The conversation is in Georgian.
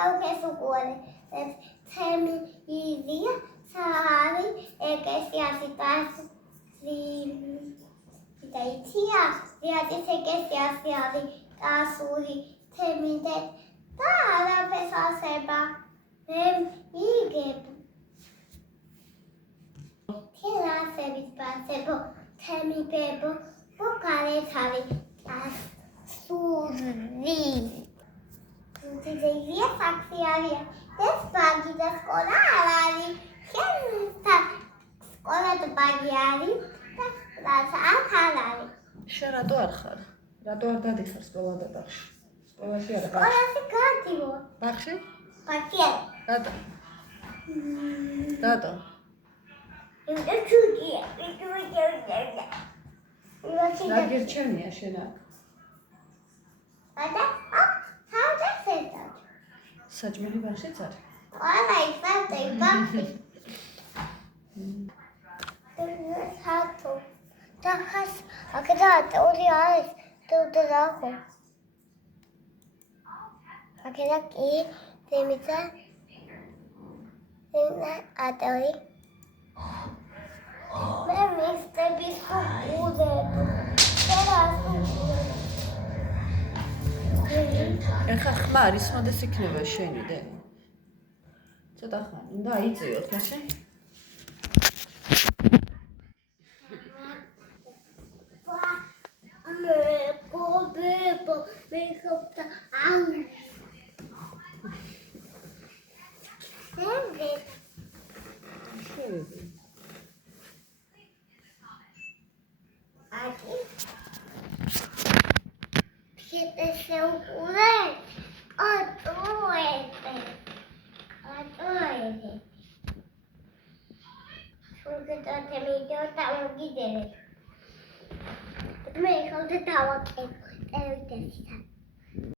Saukes uguale. Temi izia sari ekesiasi tasri. Itaitia diatis ekesiasi ari tasuri temide da arapes aseba. Igeb. Tilasebis pasebo temibebo bocaletari tasuri. Tizia faxiaria. Despagi da scola alari. Kensta scola da bagiari. Da alari. შენ რატო არ ხარ? რატო არ დადიხარ სკოლა და ბაღში? სკოლაში არა, სკოლაში გადიო. ბაღში? ბაღში. რატო? რატო? რა გირჩენია შენ აქ? საჭმელი ბაღშიც არის? ყველა ისაა ბაღში. სათო. და ხას აკეთე ორი არის თუ დახო. აკეთე კი დემიცა ენა ატორი. მე მისტების უძებ. ეხა ხმა არის, მოდეს იქნება შენი და ცოტა ხანი უნდა აიწიოთ, გასე? მე ხალხი დავაკეთე.